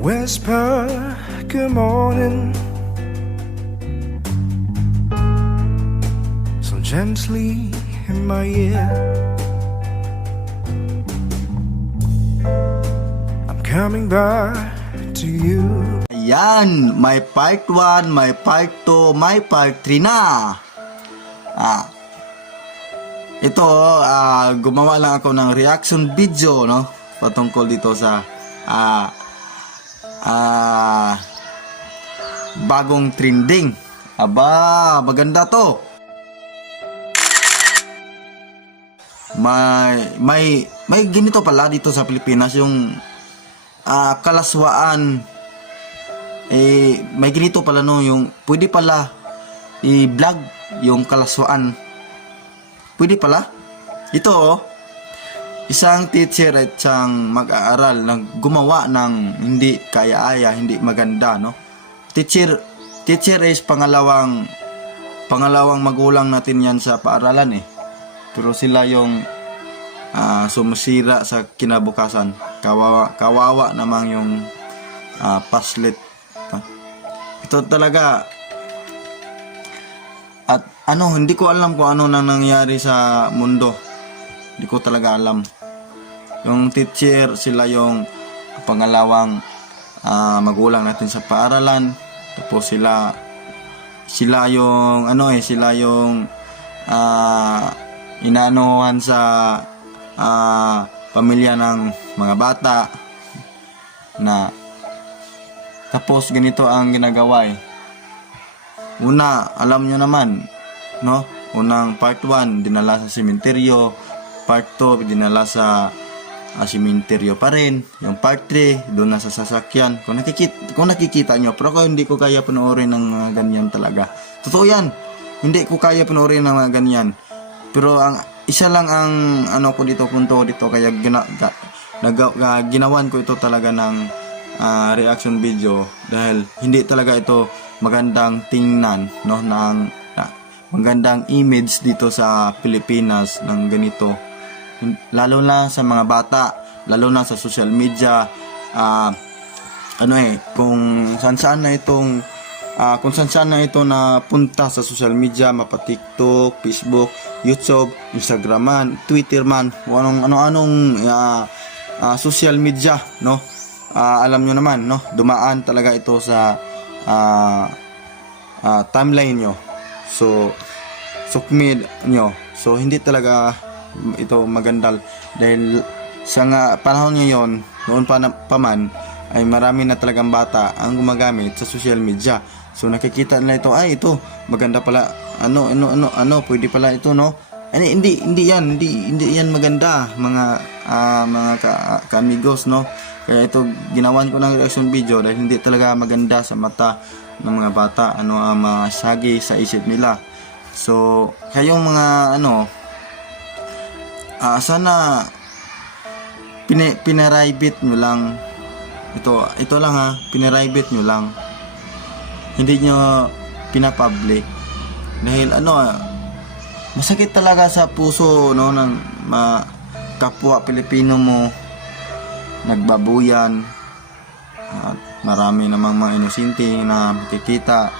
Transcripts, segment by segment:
whisper good morning so gently in my ear. I'm coming back to you. Ayan, may part 1, may part 2, may part 3 na. Ah. Ito, ah, gumawa lang ako ng reaction video, no? Patungkol dito sa ah ah bagong trending. Aba, maganda to. May may may ganito pala dito sa Pilipinas yung ah, kalaswaan eh may ganito pala no yung pwede pala i-vlog yung kalaswaan pwede pala ito oh isang teacher at isang mag-aaral na gumawa ng hindi kaya-aya hindi maganda no? Teacher teacher is pangalawang pangalawang magulang natin yan sa paaralan eh. Pero sila yung ah, sumusira sa kinabukasan. Kawawa kawawa namang yung ah, paslit ito talaga at ano hindi ko alam kung ano nang nangyari sa mundo. Hindi ko talaga alam yung teacher sila yung pangalawang ah, magulang natin sa paaralan. Tapos sila sila yung ano eh sila yung ah inaanohan sa ah, pamilya ng mga bata na tapos ganito ang ginagawa eh. Una alam nyo naman no? Unang part 1 dinala sa sementeryo. Part 2 dinala sa ah, sementeryo pa rin. Yung part 3 doon na sa sasakyan. Kung nakikita, kung nakikita nyo pero kung hindi ko kaya panoorin ng mga ganyan talaga. Totoo yan. Hindi ko kaya panoorin ng mga ganyan. Pero ang isa lang ang ano ko dito punto dito kaya gina, ga, naga- ga- ginawan ko ito talaga ng ah, reaction video. Dahil hindi talaga ito magandang tingnan no ng na, magandang image dito sa Pilipinas ng ganito lalo na sa mga bata lalo na sa social media ah, ano eh kung saan saan na itong ah, kung saan saan na ito na punta sa social media mapa TikTok, Facebook, YouTube, Instagram man, Twitter man, o anong ano anong ah, ah, social media, no? Ah, alam nyo naman, no? Dumaan talaga ito sa ah, ah, timeline nyo. So, sukmid nyo. So, hindi talaga ito magandal dahil sa nga panahon ngayon, noon pa, na, pa man, ay marami na talagang bata ang gumagamit sa social media. So nakikita nila ito, ay ito, maganda pala, ano, ano, ano, ano, pwede pala ito, no? Ani, hindi, hindi yan, hindi, hindi yan maganda, mga, ah, mga ka, ka-amigos, no? Kaya ito, ginawan ko ng reaction video dahil hindi talaga maganda sa mata ng mga bata, ano, ang mga sagi sa isip nila. So, kayong mga, ano, ah, sana, pina, pinaribit nyo lang, ito, ito lang ha, pinaribit nyo lang, hindi nyo pinapublic. Dahil ano masakit talaga sa puso no ng ma kapwa Pilipino mo. Nagbabuyan. At marami namang mga inosente na makikita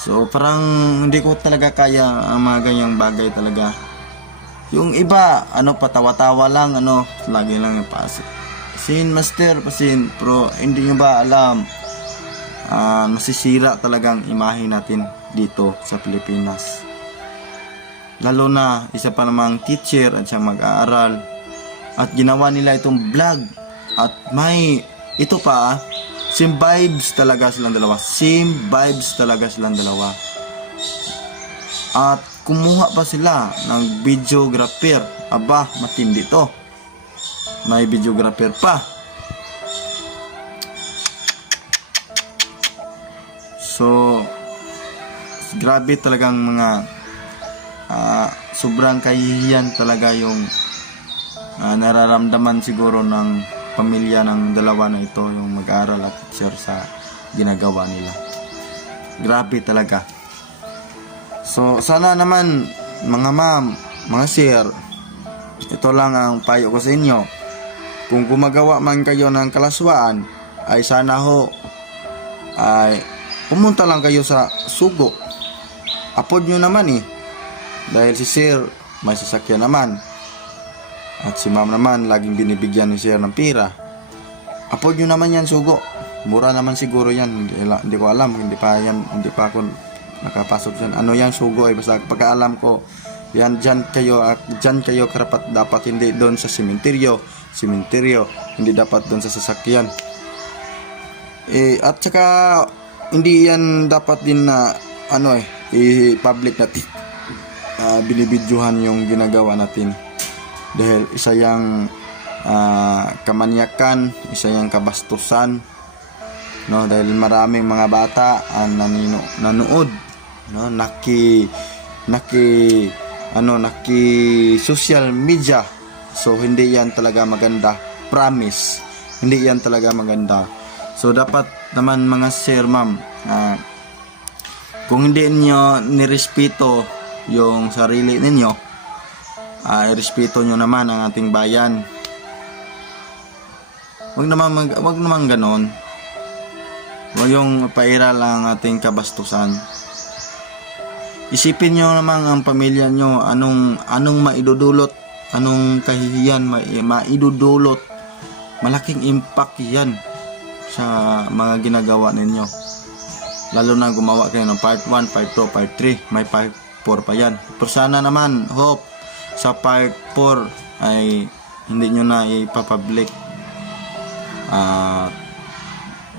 so parang hindi ko talaga kaya ang mga ganyang bagay talaga yung iba ano patawa-tawa lang ano lagi lang yung pas sin master pasin pero hindi nyo ba alam ah, nasisira talagang imahe natin dito sa Pilipinas. Lalo na isa pa namang teacher at siyang mag-aaral. At ginawa nila itong vlog. At may ito pa ah, same vibes talaga silang dalawa. Same vibes talaga silang dalawa. At kumuha pa sila ng videographer aba matindi to may videographer pa So, grabe talagang mga ah, sobrang kahihiyan talaga yung ah, nararamdaman siguro ng pamilya ng dalawa na ito, yung mag-aaral at teacher sa ginagawa nila. Grabe talaga. So, sana naman, mga ma'am, mga sir, ito lang ang payo ko sa inyo. Kung gumagawa man kayo ng kalaswaan, ay sana ho ay pumunta lang kayo sa sugo. Apod nyo naman eh. Dahil si Sir may sasakyan naman. At si Ma'am naman laging binibigyan ni Sir ng pira. Apod nyo naman yan sugo. Mura naman siguro yan. Hindi, hindi ko alam. Hindi pa yan. Hindi pa ako nakapasok dyan. Ano yan sugo eh. Basta pagkaalam ko. Yan dyan kayo. At dyan kayo karapat dapat hindi doon sa simenteryo. Simenteryo. Hindi dapat doon sa sasakyan. Eh, at saka hindi yan dapat din na ano eh i-public natin uh, binibidyohan yung ginagawa natin dahil isa yung ah, kamanyakan isa yung kabastusan no dahil maraming mga bata ang nanino, nanood no? Naki naki ano naki social media. So hindi yan talaga maganda. Promise. Hindi yan talaga maganda. So dapat naman mga sir ma'am ah, kung hindi niyo nirespeto yung sarili ninyo ah irespeto nyo naman ang ating bayan. Wag naman mag, wag naman ganon. Yung paira lang ang ating kabastusan isipin nyo naman ang pamilya nyo anong anong maidudulot anong kahihiyan ma, maidudulot. Malaking impact yan sa mga ginagawa ninyo. Lalo na gumawa kayo ng part 1, part 2, part 3 may part 4 pa yan. Pero sana naman hope sa part 4 ay hindi nyo na ipapublic. At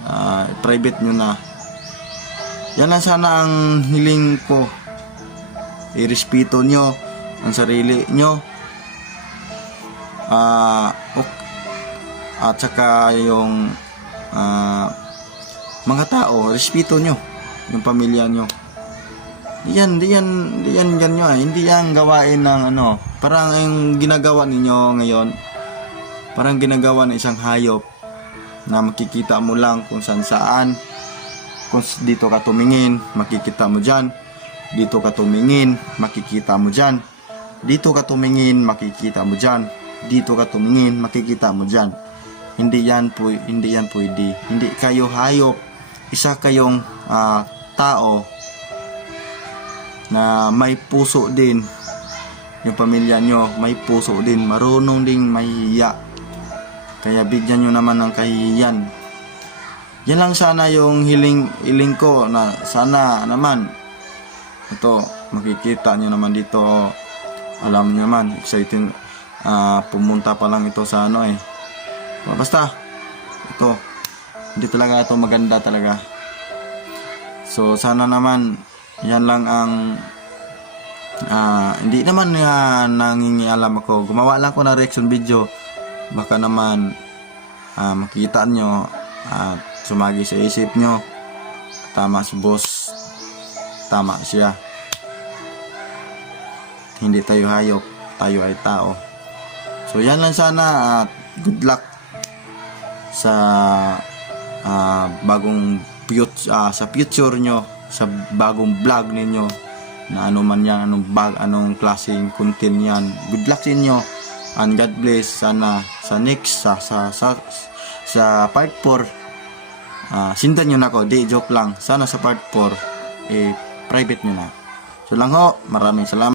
ah, private nyo na. Yan lang sana ang hiling ko irespeto nyo ang sarili nyo ah ok- at saka yung ah, mga tao, respeto nyo yung pamilya nyo. Yan, di yan, di yan ganyo ah. Hindi yan gawain ng ano. Parang yung ginagawa ninyo ngayon, parang ginagawa ng isang hayop na makikita mo lang kung saan saan. Kung dito ka tumingin, makikita mo dyan. Dito ka tumingin, makikita mo dyan. Dito ka tumingin, makikita mo dyan. Dito ka tumingin, makikita mo dyan. Hindi yan po, hindi yan pwede. Hindi kayo hayop. Isa kayong ah, tao na may puso din. Yung pamilya nyo, may puso din. Marunong ding mahihiya. Kaya bigyan nyo naman ng kahihiyan. Yan lang sana yung hiling, hiling ko na sana naman ito makikita nyo naman dito. Alam nyo naman exciting ah, pumunta pa lang ito sa ano eh. Basta ito. Hindi talaga ito maganda talaga. So sana naman yan lang ang ah, hindi naman uh, nangingialam ako. Gumawa lang ko ng reaction video. Baka naman ah, makita nyo at sumagi sa isip nyo. Tama si boss tama siya. Hindi tayo hayop tayo ay tao. So yan lang sana at good luck sa ah, bagong fut- ah, sa future nyo sa bagong vlog ninyo na ano man yan anong bag anong klaseng content yan. Good luck sa inyo and God bless sana sa next sa sa sa, sa part 4 ah sindan nyo na ako. Di joke lang. Sana sa part 4 eh private na so lang ho maraming salamat